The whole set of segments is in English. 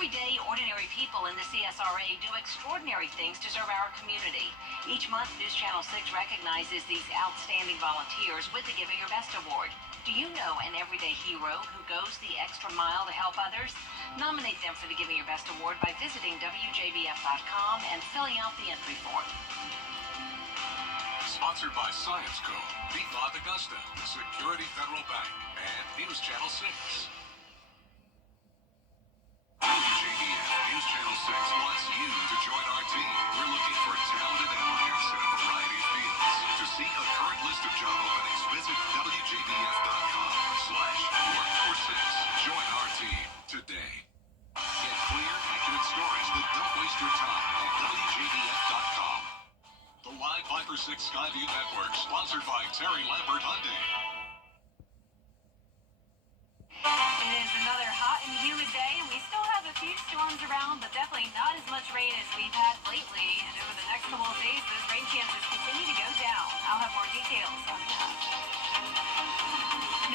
Everyday, ordinary people in the CSRA do extraordinary things to serve our community. Each month, News Channel 6 recognizes these outstanding volunteers with the Giving Your Best Award. Do you know an everyday hero who goes the extra mile to help others? Nominate them for the Giving Your Best Award by visiting WJBF.com and filling out the entry form. Sponsored by Science Co., Piedmont Augusta, Security Federal Bank, and News Channel 6. WJBF News Channel 6 wants you to join our team. We're looking for talented applicants in a variety of fields. To see a current list of job openings, visit WJBF.com/workforce6. Join our team today. Get clear, accurate stories that don't waste your time at WJBF.com. The Live 5 for 6 Skyview Network, sponsored by Terry Lambert Hyundai. It is another hot and humid day, and we still have a few storms around, but definitely not as much rain as we've had lately. And over the next couple of days, those rain chances continue to go down. I'll have more details on that.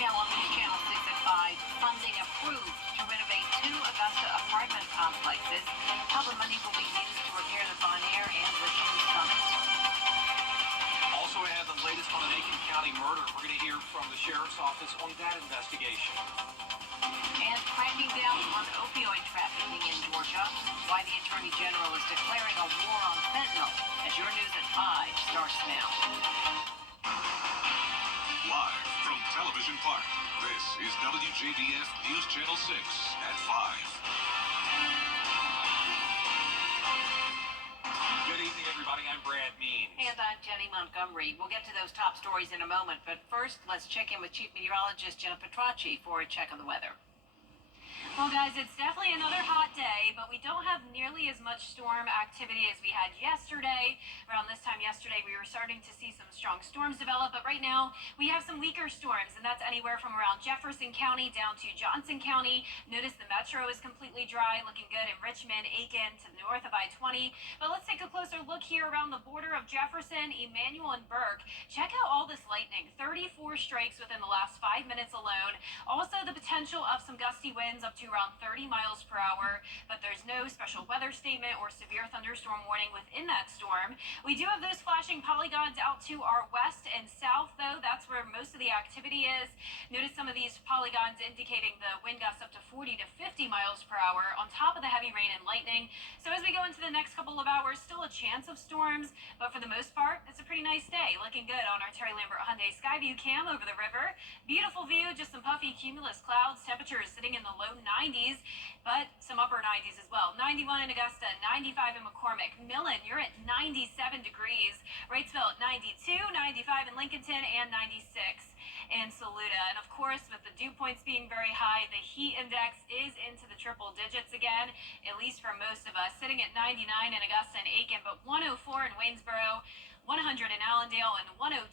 Now on News Channel 6 at 5, funding approved to renovate 2 Augusta apartment complexes. How the money will be used to repair the Bon Air and Richmond Summit. Also, we have the latest on an Aiken County murder. We're going to hear from the Sheriff's Office on that investigation. And cracking down on opioid trafficking in Georgia. Why the Attorney General is declaring a war on fentanyl. As your news at 5 starts now. Live from Television Park, this is WJBF News Channel 6 at 5. Good evening, everybody. I'm Brad Means. And I'm Jenny Montgomery. We'll get to those top stories in a moment, but first, let's check in with Chief Meteorologist Jenna Petracci for a check on the weather. Well, guys, it's definitely another hot day, but we don't have nearly as much storm activity as we had yesterday. Around this time yesterday, we were starting to see some strong storms develop, but right now we have some weaker storms, and that's anywhere from around Jefferson County down to Johnson County. Notice the metro is completely dry, looking good in Richmond, Aiken, to the north of I-20. But let's take a closer look here around the border of Jefferson, Emmanuel, and Burke. Check out all this lightning, 34 strikes within the last 5 minutes alone. Also, the potential of some gusty winds up to around 30 miles per hour, but there's no special weather statement or severe thunderstorm warning within that storm. We do have those flashing polygons out to our west and south, though. That's where most of the activity is. Notice some of these polygons indicating the wind gusts up to 40 to 50 miles per hour on top of the heavy rain and lightning. So as we go into the next couple of hours, still a chance of storms, but for the most part, it's a pretty nice day. Looking good on our Terry Lambert Hyundai Skyview cam over the river. Beautiful view, just some puffy cumulus clouds. Temperatures sitting in the low 90s, but some upper 90s as well. 91 in Augusta, 95 in McCormick. Millen, you're at 97 degrees. Wrightsville at 92, 95 in Lincolnton, and 96 in Saluda. And of course, with the dew points being very high, the heat index is into the triple digits again, at least for most of us, sitting at 99 in Augusta and Aiken, but 104 in Waynesboro, 100 in Allendale, and 102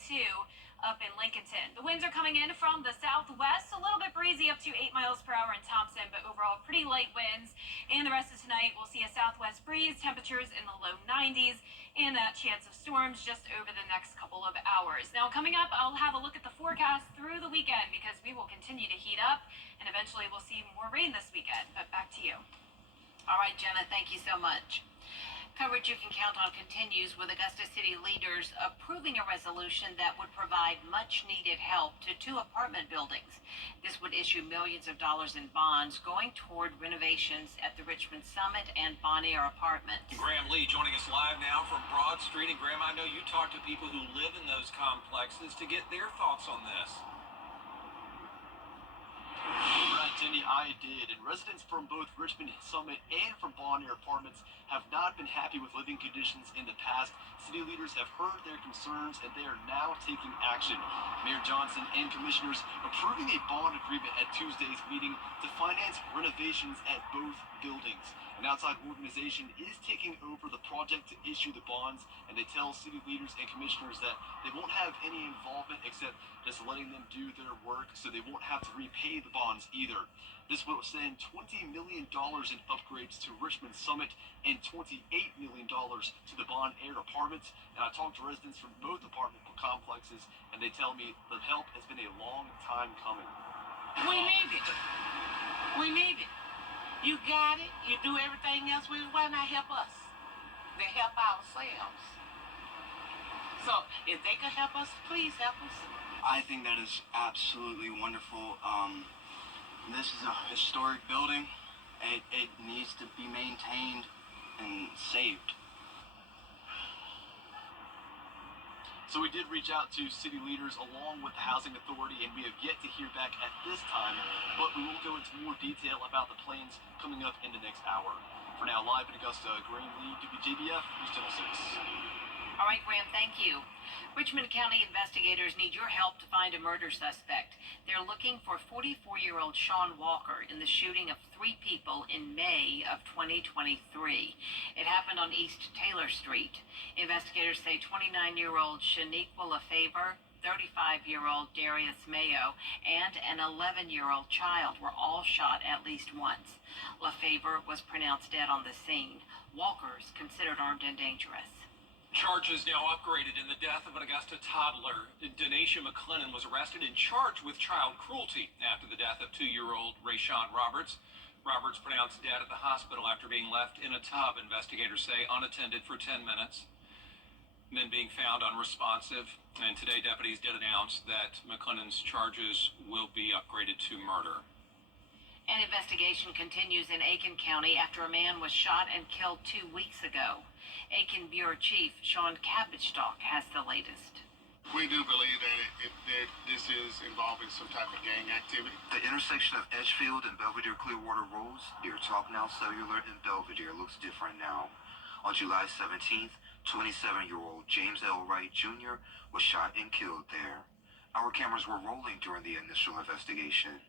up in Lincolnton. The winds are coming in from the southwest, a little bit breezy up to 8 miles per hour in Thompson, but overall pretty light winds. And the rest of tonight, we'll see a southwest breeze, temperatures in the low 90s, and that chance of storms just over the next couple of hours. Now, coming up, I'll have a look at the forecast through the weekend because we will continue to heat up, and eventually we'll see more rain this weekend. But back to you. All right, Jenna, thank you so much. Coverage you can count on continues with Augusta City leaders approving a resolution that would provide much-needed help to 2 apartment buildings. This would issue millions of dollars in bonds going toward renovations at the Richmond Summit and Bon Air apartments. Graham Lee joining us live now from Broad Street. And Graham, I know you talked to people who live in those complexes to get their thoughts on this. Brad, Jenny, I did, and residents from both Richmond Summit and from Bon Air Apartments have not been happy with living conditions in the past. City leaders have heard their concerns, and they are now taking action. Mayor Johnson and commissioners approving a bond agreement at Tuesday's meeting to finance renovations at both buildings. An outside organization is taking over the project to issue the bonds, and they tell city leaders and commissioners that they won't have any involvement except just letting them do their work, so they won't have to repay the bonds either. This will send $20 million in upgrades to Richmond Summit and $28 million to the Bon Air apartments. And I talked to residents from both apartment complexes, and they tell me the help has been a long time coming. We need it. We need it. You got it. You do everything else with it. Why not help us? They help ourselves. So if they could help us, please help us. I think that is absolutely wonderful. This is a historic building. It needs to be maintained and saved. So we did reach out to city leaders along with the Housing Authority, and we have yet to hear back at this time, but we will go into more detail about the plans coming up in the next hour. For now, live in Augusta, Graham Lee, WJBF, News Channel 6. All right, Graham, thank you. Richmond County investigators need your help to find a murder suspect. They're looking for 44-year-old Sean Walker in the shooting of 3 people in May of 2023. It happened on East Taylor Street. Investigators say 29-year-old Shaniqua LaFavor, 35-year-old Darius Mayo, and an 11-year-old child were all shot at least once. LaFavor was pronounced dead on the scene. Walker's considered armed and dangerous. Charges now upgraded in the death of an Augusta toddler. Denacia McClennan was arrested and charged with child cruelty after the death of 2-year-old Rayshawn Roberts. Roberts pronounced dead at the hospital after being left in a tub, investigators say, unattended for 10 minutes, then being found unresponsive. And today, deputies did announce that McClennan's charges will be upgraded to murder. An investigation continues in Aiken County after a man was shot and killed 2 weeks ago. Aiken Bureau Chief Sean Cabbage-Stock has the latest. We do believe that this is involving some type of gang activity. The intersection of Edgefield and Belvedere Clearwater Roads near Talk Now Cellular in Belvedere looks different now. On July 17th, 27-year-old James L. Wright Jr. was shot and killed there. Our cameras were rolling during the initial investigation.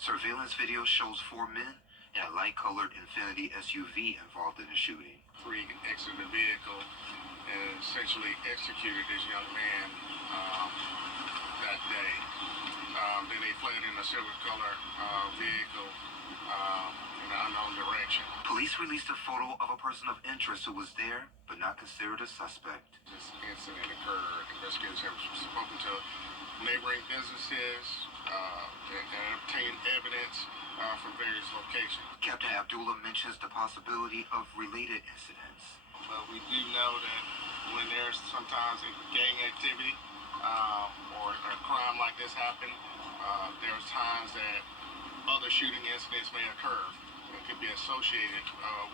Surveillance video shows 4 men in a light-colored Infiniti SUV involved in the shooting. 3 exited the vehicle and essentially executed this young man that day. Then they fled in a silver-colored vehicle in an unknown direction. Police released a photo of a person of interest who was there, but not considered a suspect. This incident occurred. Investigators have spoken to neighboring businesses and obtained evidence from various locations. Captain Abdullah mentions the possibility of related incidents. But we do know that when there's sometimes a gang activity or a crime like this happen, there's times that other shooting incidents may occur that could be associated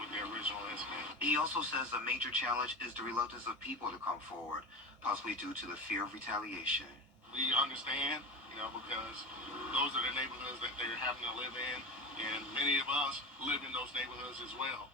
with the original incident. He also says a major challenge is the reluctance of people to come forward, possibly due to the fear of retaliation. We understand, because those are the neighborhoods that they're having to live in, and many of us live in those neighborhoods as well.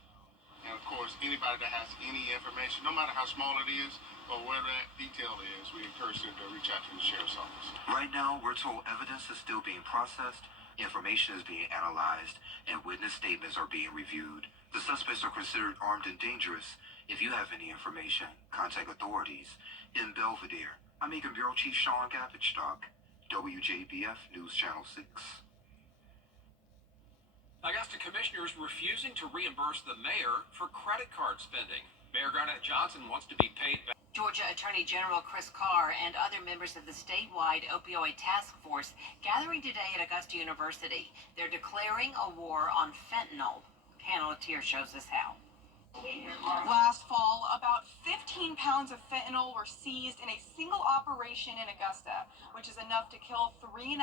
And of course, anybody that has any information, no matter how small it is or where that detail is, we encourage them to reach out to the sheriff's office. Right now, we're told evidence is still being processed, information is being analyzed, and witness statements are being reviewed. The suspects are considered armed and dangerous. If you have any information, contact authorities. In Belvedere, I'm Aiken Bureau Chief Sean Cabbage-Stock, WJBF News Channel 6. Augusta commissioners refusing to reimburse the mayor for credit card spending. Mayor Garnett Johnson wants to be paid back. Georgia Attorney General Chris Carr and other members of the statewide opioid task force gathering today at Augusta University. They're declaring a war on fentanyl. Hannah Latier shows us how. Last fall, about 15 pounds of fentanyl were seized in a single operation in Augusta, which is enough to kill 3.5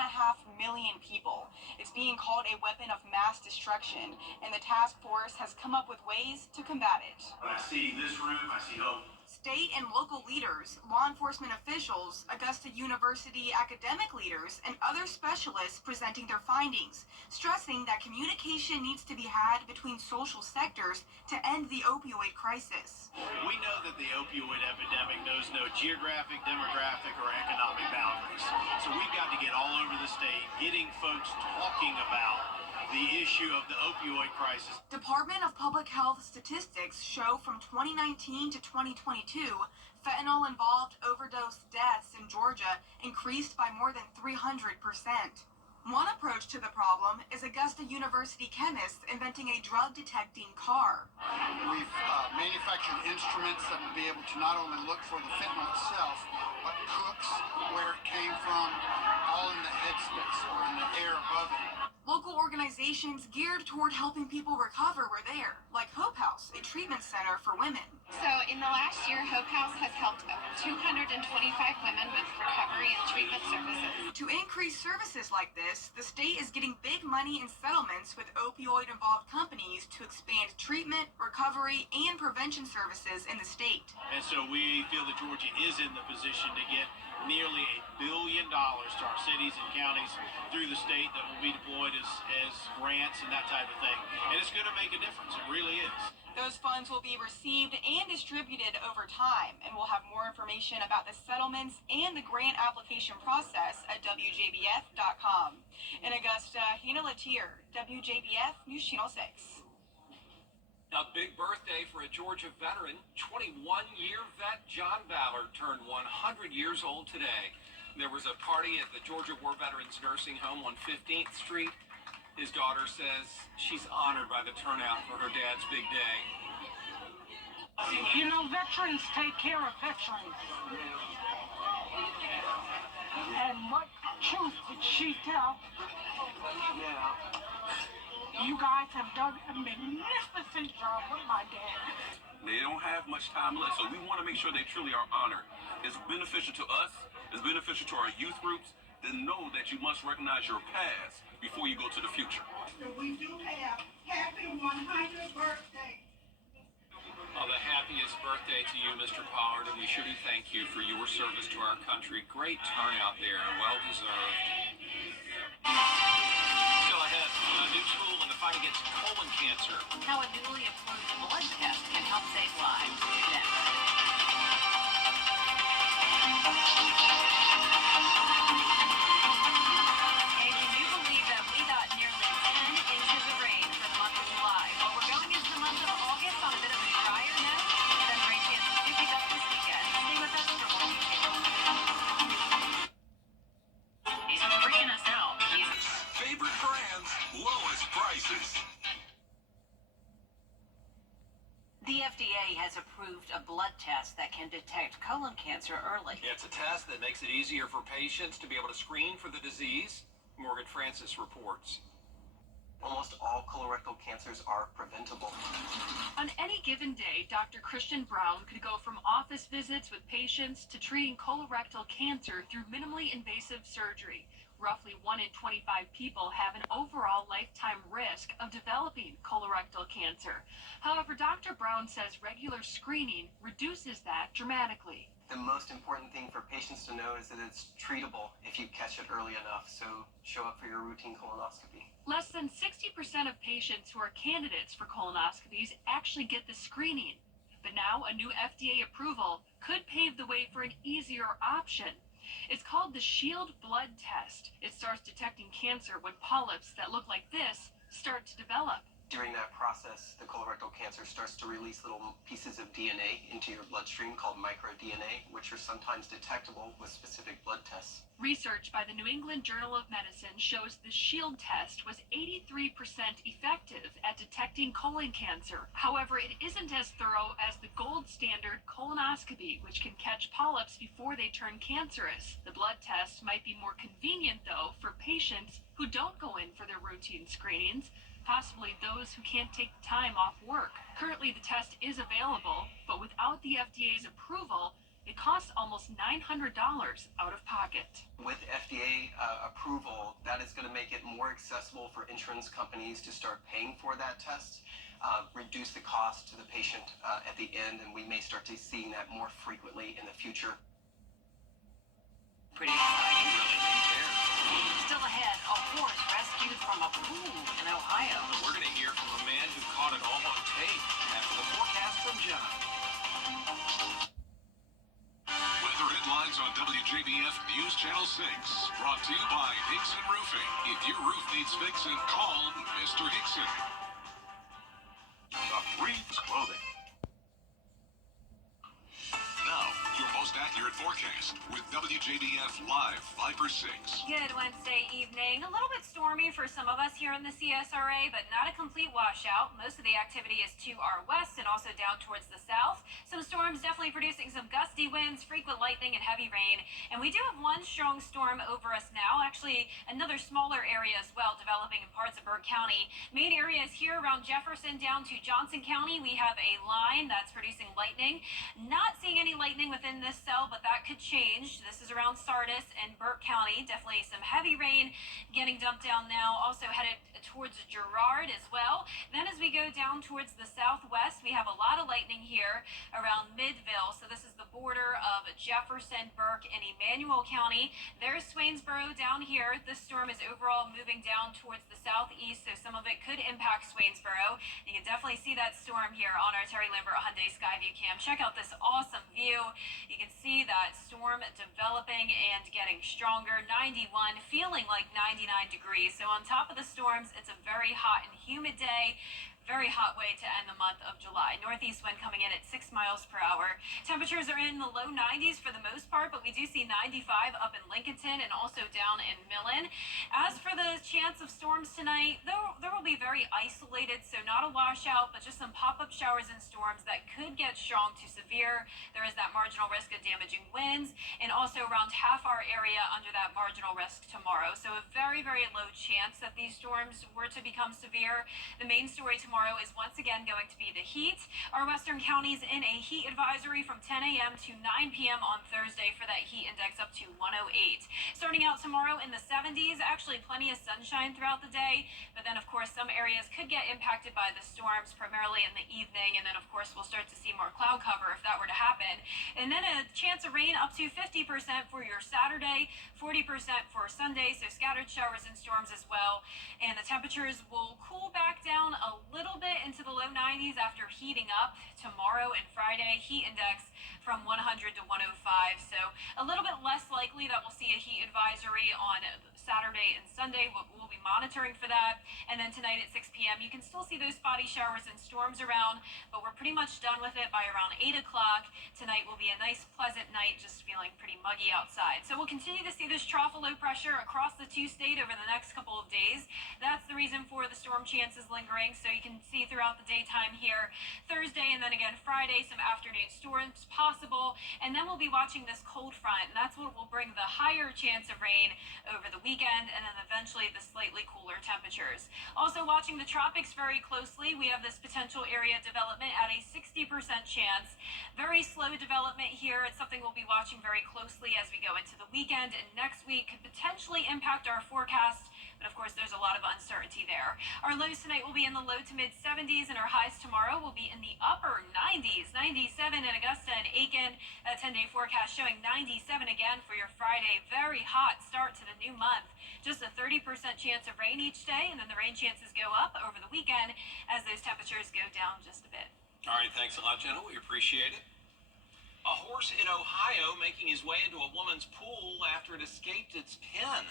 million people. It's being called a weapon of mass destruction, and the task force has come up with ways to combat it. When I see this room, I see hope. State and local leaders, law enforcement officials, Augusta University academic leaders, and other specialists presenting their findings, stressing that communication needs to be had between social sectors to end the opioid crisis. We know that the opioid epidemic knows no geographic, demographic, or economic boundaries. So we've got to get all over the state, getting folks talking about the issue of the opioid crisis. Department of Public Health statistics show from 2019 to 2022, fentanyl-involved overdose deaths in Georgia increased by more than 300%. One approach to the problem is Augusta University chemists inventing a drug-detecting car. We've manufactured instruments that will be able to not only look for the fentanyl itself, but cooks, where it came from, all in the headspace or in the air above it. Local organizations geared toward helping people recover were there, like Hope House, a treatment center for women. So in the last year, Hope House has helped 225 women with recovery and treatment services. To increase services like this, the state is getting big money in settlements with opioid-involved companies to expand treatment, recovery, and prevention services in the state. And so we feel that Georgia is in the position to get nearly $1 billion to our cities and counties through the state that will be deployed as grants and that type of thing. And it's going to make a difference. It really is. Those funds will be received and distributed over time, and we'll have more information about the settlements and the grant application process at WJBF.com. In Augusta, Hannah Latier, WJBF News Channel 6. A big birthday for a Georgia veteran. 21-year vet John Ballard turned 100 years old today. There was a party at the Georgia War Veterans Nursing Home on 15th Street. His daughter says she's honored by the turnout for her dad's big day. You know, veterans take care of veterans. And what truth did she tell? You guys have done a magnificent job with my dad. They don't have much time left, so we want to make sure they truly are honored. It's beneficial to us, it's beneficial to our youth groups, to know that you must recognize your past before you go to the future. We do have happy 100th birthday. Oh, the happiest birthday to you, Mr. Pollard, and we sure do thank you for your service to our country. Great turnout there, well deserved. Still ahead, a new tool in the fight against colon cancer. How a newly approved blood test can help save lives. Next. Hey, can you believe that we got nearly 10 inches of rain for the month of July? Well, we're going into the month of August on a bit of a drier note. Then rain chances do pick up this weekend. Stay with us for more details. He's freaking us out. Favorite brands, lowest prices. The FDA has approved a blood test that can detect colon cancer early. It's a test that makes it easier for patients to be able to screen for the disease. Morgan Francis reports. Almost all colorectal cancers are preventable. On any given day, Dr. Christian Brown could go from office visits with patients to treating colorectal cancer through minimally invasive surgery. Roughly 1 in 25 people have an overall lifetime risk of developing colorectal cancer. However, Dr. Brown says regular screening reduces that dramatically. The most important thing for patients to know is that it's treatable if you catch it early enough, so show up for your routine colonoscopy. Less than 60% of patients who are candidates for colonoscopies actually get the screening. But now a new FDA approval could pave the way for an easier option. It's called the Shield blood test. It starts detecting cancer when polyps that look like this start to develop. During that process, the colorectal cancer starts to release little pieces of DNA into your bloodstream called microDNA, which are sometimes detectable with specific blood tests. Research by the New England Journal of Medicine shows the Shield test was 83% effective at detecting colon cancer. However, it isn't as thorough as the gold standard colonoscopy, which can catch polyps before they turn cancerous. The blood test might be more convenient, though, for patients who don't go in for their routine screenings, possibly those who can't take the time off work. Currently, the test is available, but without the FDA's approval, it costs almost $900 out of pocket. With FDA approval, that is going to make it more accessible for insurance companies to start paying for that test, reduce the cost to the patient at the end, and we may start to seeing that more frequently in the future. Pretty exciting. Really neat there. Still ahead, a horse rescued from a pool in Ohio. We're going to hear from a man who caught it all on tape after the forecast from John. Weather headlines on WJBF News Channel 6. Brought to you by Hickson Roofing. If your roof needs fixing, call Mr. Hickson. The Breeze Clothing. Now, your most accurate forecast with WJBF Live 5 or 6. Good Wednesday evening. A little bit stormy for some of us here in the CSRA, but not a complete washout. Most of the activity is to our west and also down towards the south. Some storms definitely producing some gusty winds, frequent lightning, and heavy rain. And we do have one strong storm over us now. Actually, another smaller area as well developing in parts of Burke County. Main areas here around Jefferson down to Johnson County. We have a line that's producing lightning. Not seeing any lightning within this cell, but that could change. This is around Sardis and Burke County. Definitely some heavy rain getting dumped down now. Also headed towards Girard as well. Then as we go down towards the southwest, we have a lot of lightning here around Midville. So this is the border of Jefferson, Burke, and Emmanuel County. There's Swainsboro down here. This storm is overall moving down towards the southeast, so some of it could impact Swainsboro. You can definitely see that storm here on our Terry Lambert Hyundai Skyview cam. Check out this awesome view. You can see that storm developing and getting stronger. 91, feeling like 99 degrees. So on top of the storms, it's a very hot and humid day. Very hot way to end the month of July. Northeast wind coming in at 6 miles per hour. Temperatures are in the low 90s for the most part, but we do see 95 up in Lincolnton and also down in Millen. As for the chance of storms tonight, there will be very isolated, so not a washout, but just some pop-up showers and storms that could get strong to severe. There is that marginal risk of damaging winds, and also around half our area under that marginal risk tomorrow. So a very, very low chance that these storms were to become severe. The main story tomorrow is once again going to be the heat. Our western counties in a heat advisory from 10 a.m. to 9 p.m. on Thursday for that heat index up to 108. Starting out tomorrow in the 70s, actually plenty of sunshine throughout the day, but then of course some areas could get impacted by the storms primarily in the evening, and then of course we'll start to see more cloud cover if that were to happen. And then a chance of rain up to 50% for your Saturday, 40% for Sunday, so scattered showers and storms as well. And the temperatures will cool back down a little bit into the low 90s after heating up tomorrow and Friday. Heat index from 100 to 105, so a little bit less likely that we'll see a heat advisory on Saturday and Sunday. We'll be monitoring for that. And then tonight at 6 p.m. you can still see those spotty showers and storms around, but we're pretty much done with it by around 8 o'clock. Tonight will be a nice pleasant night, just feeling pretty muggy outside. So we'll continue to see this trough of low pressure across the two-state over the next couple of days. That's the reason for the storm chances lingering, so you can see throughout the daytime here Thursday and then again Friday some afternoon storms possible, and then we'll be watching this cold front, and that's what will bring the higher chance of rain over the weekend, and then eventually the slightly cooler temperatures. Also watching the tropics very closely, we have this potential area development at a 60% chance. Very slow development here. It's something we'll be watching very closely as we go into the weekend, and next week could potentially impact our forecast. But of course, there's a lot of uncertainty there. Our lows tonight will be in the low to mid 70s, and our highs tomorrow will be in the upper 90s. 97 in Augusta and Aiken. That 10-day forecast showing 97 again for your Friday. Very hot start to the new month. Just a 30% chance of rain each day, and then the rain chances go up over the weekend as those temperatures go down just a bit. All right, thanks a lot, Jenna. We appreciate it. A horse in Ohio making his way into a woman's pool after it escaped its pen.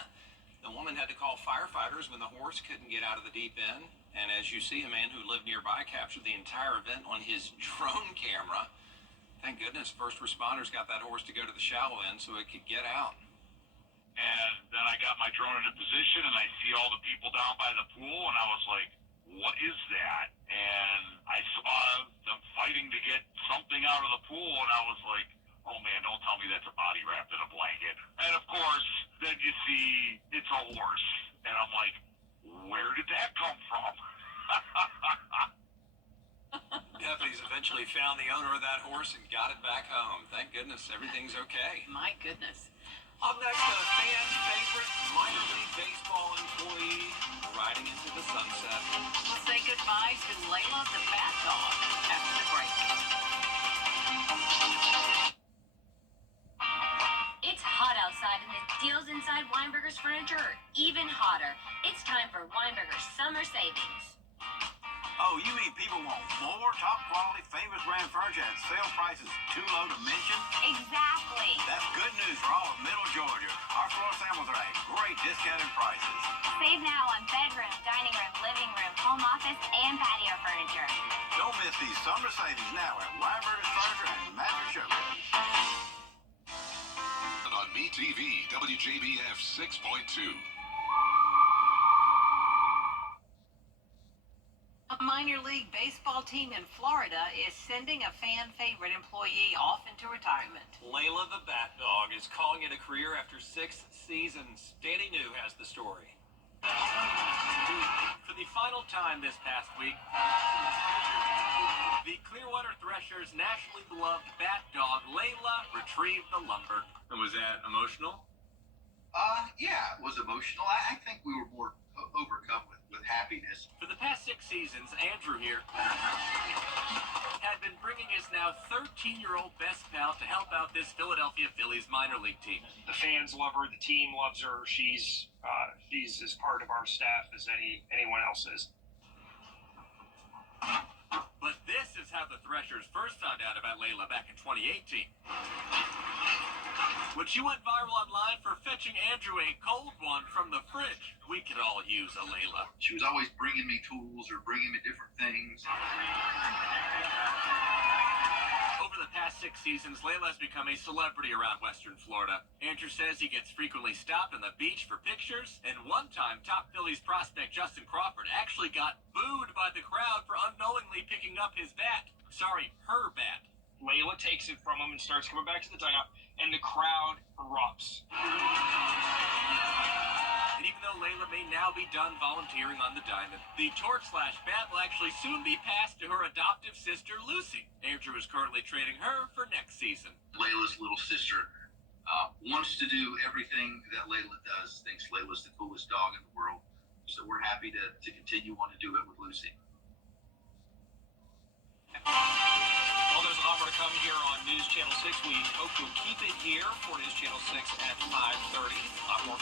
The woman had to call firefighters when the horse couldn't get out of the deep end. And as you see, a man who lived nearby captured the entire event on his drone camera. Thank goodness first responders got that horse to go to the shallow end so it could get out. And then I got my drone in a position and I see all the people down by the pool and I was like, what is that? And I saw them fighting to get something out of the pool and I was like, oh man, don't tell me that's a body wrapped in a blanket. And of course, then you see it's a horse. And I'm like, where did that come from? Deputies eventually found the owner of that horse and got it back home. Thank goodness everything's okay. My goodness. Up next, a fan favorite minor league baseball employee riding into the sunset. We'll say goodbye to Layla the Bat Dog after the break. It's hot outside and the deals inside Weinberger's Furniture are even hotter. It's time for Weinberger's Summer Savings. Oh, you mean people want more top-quality, famous brand furniture at sale prices too low to mention? Exactly. That's good news for all of Middle Georgia. Our floor samples are at great discounted prices. Save now on bedroom, dining room, living room, home office, and patio furniture. Don't miss these summer savings now at Weinberger's Furniture and Mattress Showroom. MeTV WJBF 6.2. A minor league baseball team in Florida is sending a fan favorite employee off into retirement. Layla the Bat Dog is calling it a career after 6 seasons. Danny New has the story. For the final time this past week, the Clearwater Threshers' nationally beloved bat dog, Layla, retrieved the lumber. And was that emotional? Yeah, it was emotional. I think we were more overcome with happiness. For the past 6 seasons, Andrew here had been bringing his now 13-year-old best pal to help out this Philadelphia Phillies minor league team. The fans love her. The team loves her. She's as part of our staff as anyone else is. But this is how the Threshers first found out about Layla back in 2018. When she went viral online for fetching Andrew a cold one from the fridge. We could all use a Layla. She was always bringing me tools or bringing me different things. Over the past 6 seasons, Layla has become a celebrity around Western Florida. Andrew says he gets frequently stopped on the beach for pictures, and one time, top Phillies prospect Justin Crawford actually got booed by the crowd for unknowingly picking up his bat. Sorry, her bat. Layla takes it from him and starts coming back to the dugout, and the crowd erupts. And even though Layla may now be done volunteering on the diamond, the torch/bat will actually soon be passed to her adoptive sister, Lucy. Andrew is currently training her for next season. Layla's little sister wants to do everything that Layla does, thinks Layla's the coolest dog in the world. So we're happy to continue on to do it with Lucy. Well, there's an offer to come here on News Channel 6. We hope you'll keep it here for News Channel 6 at 5:30. A lot more